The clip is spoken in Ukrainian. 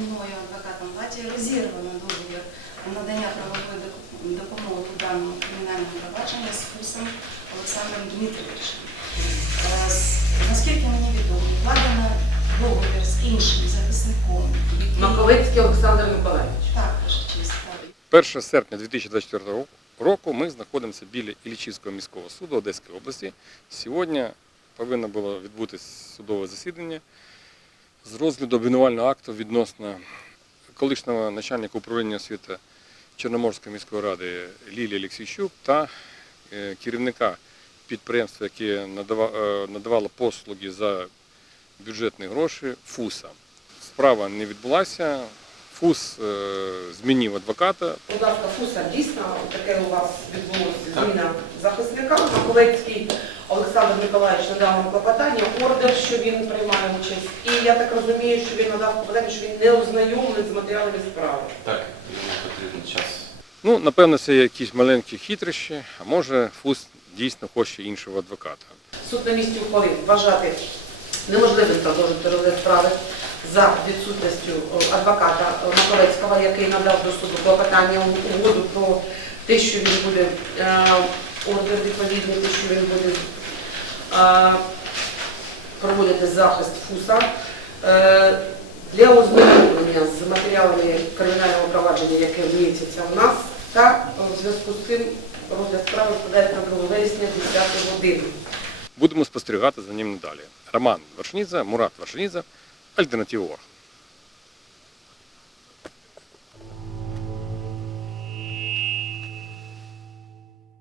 мною адвокатом Баті розірвано договір надання правової допомоги у даному кримінальному провадженні з Фусом Олександром Дмитровичем. Е, Наскільки мені відомо, вкладено договір з іншим захисником, Маковецький Олександр Миколаївич. також чисто. 1 серпня 2024 року- року ми знаходимося біля Іллічівського міського суду Одеської області. Сьогодні повинно було відбутися судове засідання з розгляду обвинувального акту відносно колишнього начальника управління освіти Чорноморської міської ради Лілії Олексійчук та е, керівника підприємства, яке е, надавало послуги за бюджетні гроші ФУСа. Справа не відбулася. ФУС е, змінив адвоката, Будь ласка, Фуса, дійсно таке у вас відбулося зміна захисника. Маковецький Олександр Миколаївич надав вам клопотання, ордер, що він приймає участь. І я так розумію, що він надав клопотання, що він не ознайомлений з матеріалами справи. Так, йому потрібен час. Ну, напевно, це якісь маленькі хитрощі, а може ФУС дійсно хоче іншого адвоката. Суд на місці ухвалив вважати неможливим продовжити розгляд справи за відсутністю адвоката о, Маковецького, який надав до суду клопотання угоду про те, що він буде е, ордер відповідний, те, що він буде е, проводити захист ФУСа. Е, Для ознайомлення з матеріалами кримінального провадження, яке вміється в нас, та в зв'язку з цим розгляд справи складається на 2 вересня 10 години. Будемо спостерігати за ним далі. Роман Вершнідзе, Мурат Вершнідзе, Альтернатива.